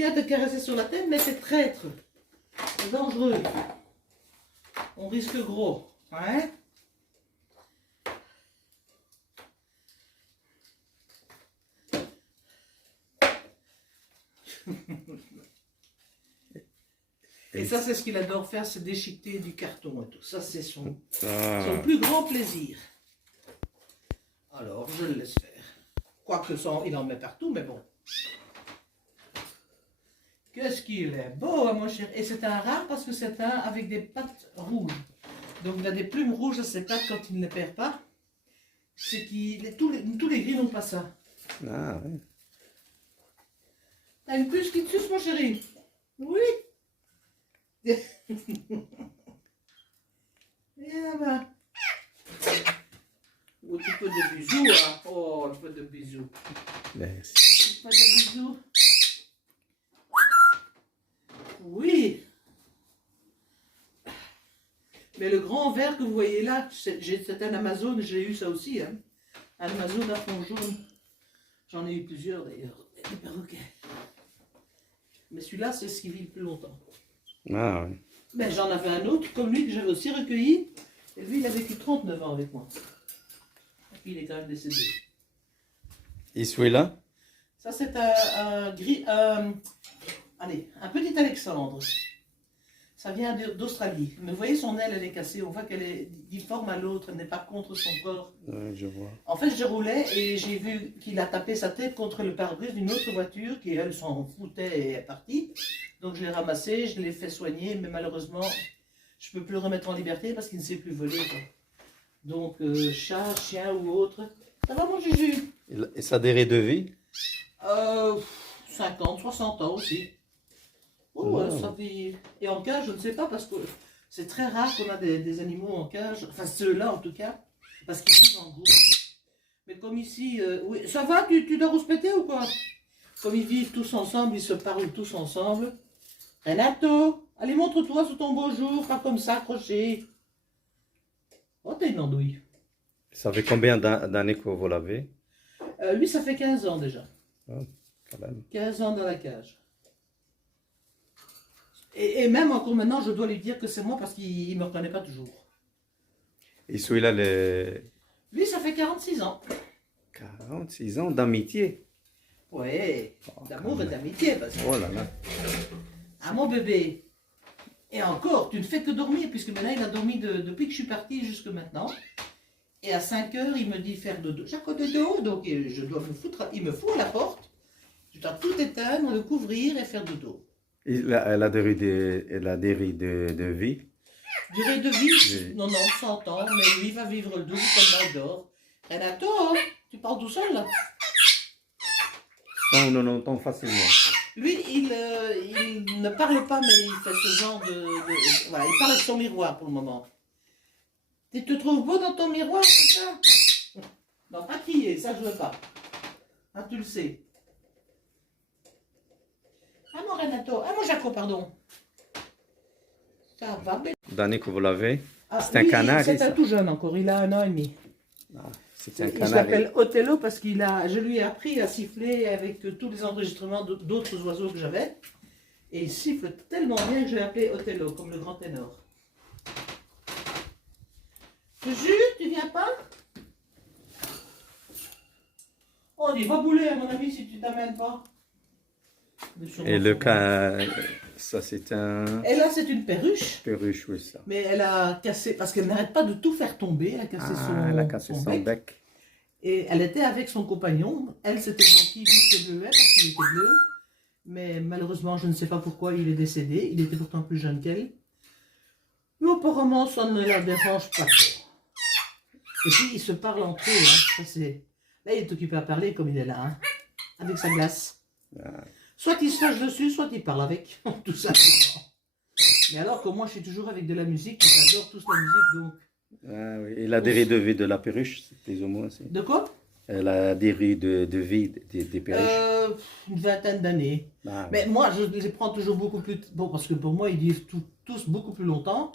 bien te caresser sur la tête, mais c'est traître. C'est dangereux. On risque gros. Ouais. Et ça, c'est ce qu'il adore faire, c'est déchiqueter du carton et tout. Ça, c'est son plus grand plaisir. Alors, je le laisse faire. Quoique il en met partout, mais bon. Qu'est-ce qu'il est beau, hein, mon cher. Et c'est un rare parce que c'est un avec des pattes rouges. Donc, il a des plumes rouges à ses pattes quand il ne les perd pas. C'est tous les gris n'ont pas ça. Ah, oui. T'as une puce qui te suce, mon chéri? Oui. Et là-bas. Oh, tu peux de bisous, hein? Oh, un peu de bisous. Merci. Un peu de bisous. Oui. Mais le grand verre que vous voyez là, c'est un Amazon, j'ai eu ça aussi. Hein. Un Amazon à fond jaune. J'en ai eu plusieurs d'ailleurs, des perroquets. Mais celui-là, c'est ce qui vit le plus longtemps. Ah, oui. Mais j'en avais un autre, comme lui, que j'avais aussi recueilli. Et lui, il a vécu 39 ans avec moi. Et puis, il est quand même décédé. Et celui-là? Ça, c'est un gris... allez, un petit Alexandre. Ça vient d'Australie. Mais vous voyez, son aile, elle est cassée. On voit qu'elle est difforme à l'autre. Elle n'est pas contre son corps. Oui, je vois. En fait, je roulais et j'ai vu qu'il a tapé sa tête contre le pare-brise d'une autre voiture qui, elle, s'en foutait et est partie. Donc, je l'ai ramassé, je l'ai fait soigner. Mais malheureusement, je ne peux plus le remettre en liberté parce qu'il ne sait plus voler, quoi. Donc, chat, chien ou autre. Ça va, mon Juju? Et sa durée de vie? 50, 60 ans aussi. Oh, Oh. ça vit. Et en cage, je ne sais pas, parce que c'est très rare qu'on a des animaux en cage. Enfin, ceux-là en tout cas, parce qu'ils vivent en groupe. Mais comme ici, oui, ça va, tu dois rouspéter ou quoi? Comme ils vivent tous ensemble, ils se parlent tous ensemble. Renato, allez, montre-toi sous ton beau jour, pas comme ça, accroché. Oh, t'as une andouille. Ça fait combien d'années que vous l'avez? Lui, ça fait 15 ans déjà. Oh, quand même. 15 ans dans la cage. Et même encore maintenant, je dois lui dire que c'est moi parce qu'il ne me reconnaît pas toujours. Et celui-là, Lui, ça fait 46 ans. 46 ans d'amitié. Ouais, d'amour et d'amitié. Parce que... Oh là là. Ah, mon bébé. Et encore, tu ne fais que dormir, puisque maintenant, il a dormi depuis que je suis partie jusque maintenant. Et à 5 heures, il me dit faire dodo. Chaque dodo, donc je dois me foutre, il me fout à la porte. Je dois tout éteindre, le couvrir et faire dodo. Elle a des de vie. Durée de vie? Oui. Non, 100 ans, mais lui il va vivre le double comme il dort. Renato, hein, tu parles tout seul là? Non, non, non, tant facilement. Lui, il ne parle pas, mais il fait ce genre voilà, il parle avec son miroir pour le moment. Tu te trouves beau dans ton miroir, c'est ça? Non, pas crier, ça je veux pas. Ah, tu le sais. Ah mon Renato, ah mon Jaco, pardon. Ça va, bébé. D'année que vous l'avez? Ah, C'est un lui, canari, c'est un ça. tout jeune encore, il a 1 an et demi. Ah, c'est un Il canari. s'appelle Othello parce je lui ai appris à siffler avec tous les enregistrements d'autres oiseaux que j'avais. Et il siffle tellement bien que je l'ai appelé Othello, comme le grand ténor. Juju, tu viens pas? Oh, il va bouler à mon avis si tu t'amènes pas. Et le cas, ça c'est un Et là, c'est une perruche. perruche, oui, ça. Mais elle a cassé, parce qu'elle n'arrête pas de tout faire tomber. Elle a cassé Elle a cassé son bec. Et elle était avec son compagnon. Elle, c'était gentil, lui, c'était bleuet, parce qu'il était bleu. Mais malheureusement, je ne sais pas pourquoi il est décédé. Il était pourtant plus jeune qu'elle. Mais apparemment, ça ne la dérange pas trop. Et puis, ils se parlent entre eux. Hein. Ça, là, il est occupé à parler comme il est là, hein, avec sa glace. Ah. Soit il se fâche dessus, soit il parle avec. Tout simplement. Mais alors que moi, je suis toujours avec de la musique. Ils adorent tous la musique, donc... Ah, oui. Et la durée de vie de la perruche, c'est plus ou moins aussi. De quoi? La durée de vie des perruches. Une vingtaine d'années. Ah, Mais moi, je les prends toujours beaucoup plus... Bon, parce que pour moi, ils vivent tous beaucoup plus longtemps.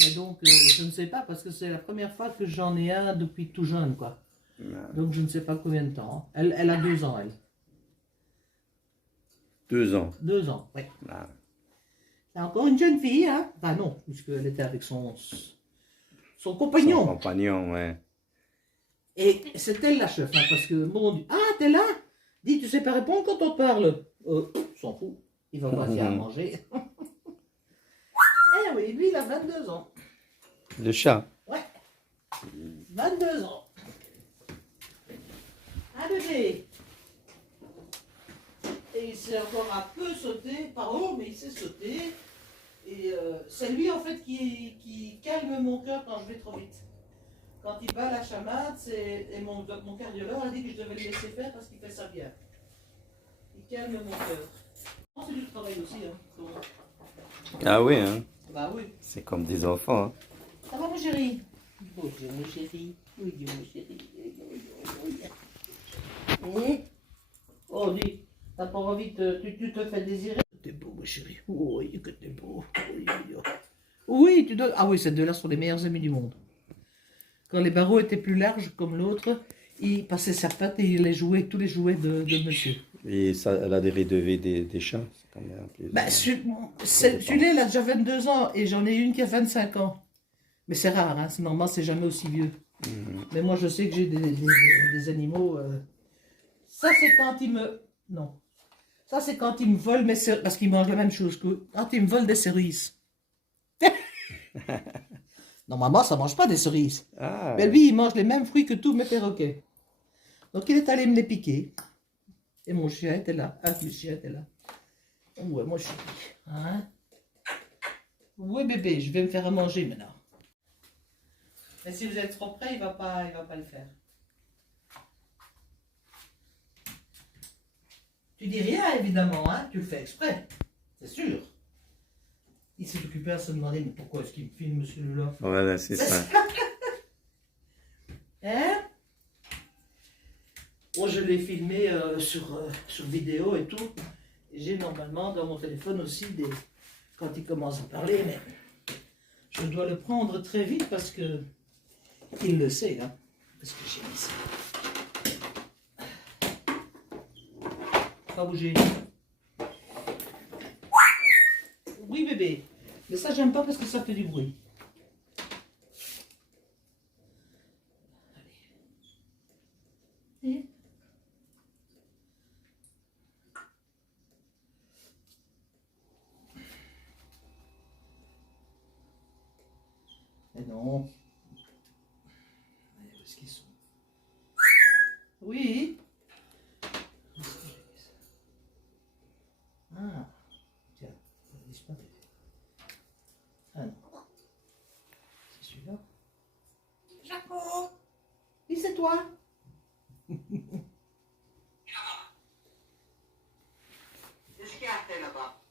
Mais donc, je ne sais pas, parce que c'est la première fois que j'en ai un depuis tout jeune, quoi. Ah. Donc, je ne sais pas combien de temps. Elle a 2 ans, elle. 2 ans. 2 ans, oui. Ah. C'est encore une jeune fille, hein? Enfin non, puisqu'elle était avec son Son compagnon. compagnon, ouais. Et c'est elle la chef, hein, parce que mon Dieu. Ah, t'es là? Dis, tu sais pas répondre quand on te parle. S'en fout. Il va pas à manger. Eh oui, lui, il a 22 ans. Le chat. Ouais. 22 ans. Un bébé. Et il sait encore un peu sauter, pas haut, mais il sait sauter. Et c'est lui en fait qui calme mon cœur quand je vais trop vite. Quand il bat la chamade, et mon cardiologue a dit que je devais le laisser faire parce qu'il fait ça bien. Il calme mon cœur. C'est du travail aussi. Hein. Donc, Ah oui, hein. bah oui. C'est comme des enfants. Hein. Ça va mon chéri? Bon Dieu mon chéri. Oui Dieu mon chéri. Oh dis, t'as pas envie de tu te fais désirer? T'es beau mon chéri. Oui que t'es beau. Oui, tu dois. Ah oui, ces deux-là sont les meilleurs amis du monde. Quand les barreaux étaient plus larges comme l'autre, il passait sa patte et il les jouait, tous les jouets de monsieur. Et ça, elle a dérivé des chats. C'est quand même plus. Bah, celui-là, il a déjà 22 ans et j'en ai une qui a 25 ans. Mais c'est rare, hein, c'est normal, c'est jamais aussi vieux. Mais moi, je sais que j'ai des animaux. Ça, c'est quand ils me. Non. Ça, c'est quand ils me volent mes cerises. Parce qu'ils mangent la même chose que. Quand ils me volent des cerises. Normalement, ça ne mange pas des cerises. Ah, Mais lui, il mange les mêmes fruits que tous mes perroquets. Donc, il est allé me les piquer. Et mon chien était là. Ah, le chien était là. Ouais, moi, je suis. Hein? Oui, bébé, je vais me faire à manger maintenant. Mais si vous êtes trop près, il va pas le faire. Tu dis rien, évidemment, hein? Tu le fais exprès. C'est sûr. Il s'est occupé à se demander, mais pourquoi est-ce qu'il me filme celui-là? voilà, c'est ça. Hein? Moi, je l'ai filmé sur vidéo et tout. J'ai normalement dans mon téléphone aussi quand il commence à parler, mais je dois le prendre très vite parce que il le sait, hein, parce que j'ai mis ça. Pas bouger. Oui, bébé. Mais ça, j'aime pas parce que ça fait du bruit. Allez. Mais non. Où est-ce qu'ils sont? Oui. Ah. Tiens, ça a disparu. Ah non. C'est celui-là. Jaco. Oui, c'est toi. Qu'est-ce qu'il y a fait là-bas?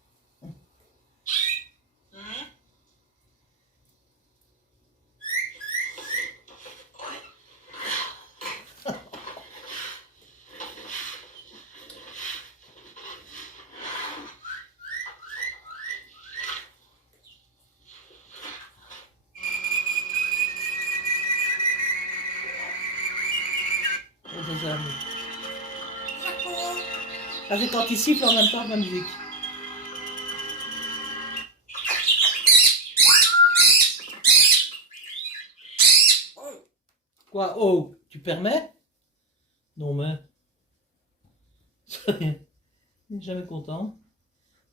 Ça c'est quand il siffle en même temps que la musique. Quoi? Oh, tu permets? Non mais... Il n'est jamais content.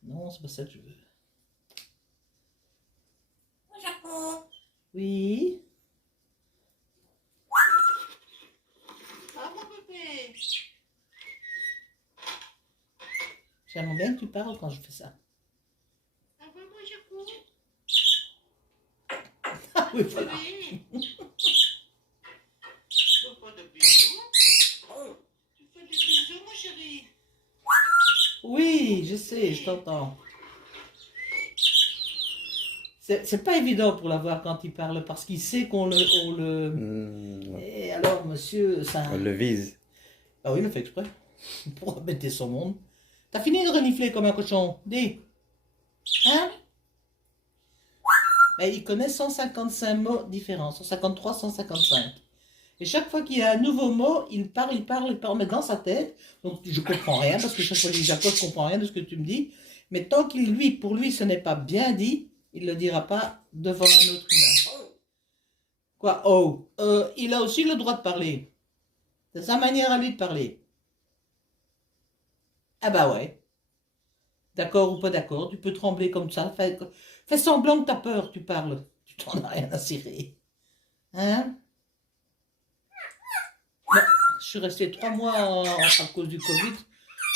Non, c'est pas ça que je veux. Oui. Ah mon bébé. J'aimerais bien que tu parles quand je fais ça. Ah bah moi je cours. Ah oui, voilà. Tu fais pas de bisous? Tu fais des bisous mon chéri? Oui, je sais, je t'entends. C'est pas évident pour l'avoir quand il parle parce qu'il sait qu'on le... Et alors monsieur, ça... On le vise. Ah oui, il le fait exprès. Pour embêter son monde. T'as fini de renifler comme un cochon? Dis. Hein? Mais il connaît 155 mots différents. 153, 155. Et chaque fois qu'il y a un nouveau mot, il parle, mais dans sa tête. Donc je comprends rien, parce que chaque fois que je dis Jaco, je comprends rien de ce que tu me dis. Mais tant qu'il, lui, pour lui, ce n'est pas bien dit, il ne le dira pas devant un autre humain. Quoi? Oh, il a aussi le droit de parler. C'est sa manière à lui de parler. Ah bah ouais. D'accord ou pas d'accord, tu peux trembler comme ça. Fais semblant que tu as peur, tu parles. Tu t'en as rien à cirer. Hein? Bon, je suis resté 3 mois à cause du Covid.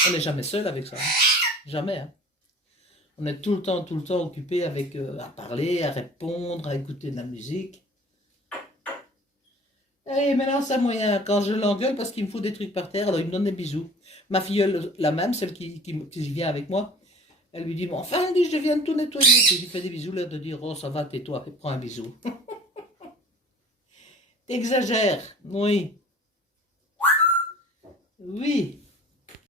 On n'est jamais seul avec ça. Hein. Jamais. Hein. On est tout le temps occupé avec à parler, à répondre, à écouter de la musique. Et maintenant, c'est moyen. Quand je l'engueule parce qu'il me faut des trucs par terre, alors il me donne des bisous. Ma filleule, la même, celle qui vient avec moi, elle lui dit, bon, enfin, elle dit, je viens de tout nettoyer. Puis je lui fais des bisous, là, de dire, oh, ça va, tais-toi, prends un bisou. T'exagères, oui. Oui.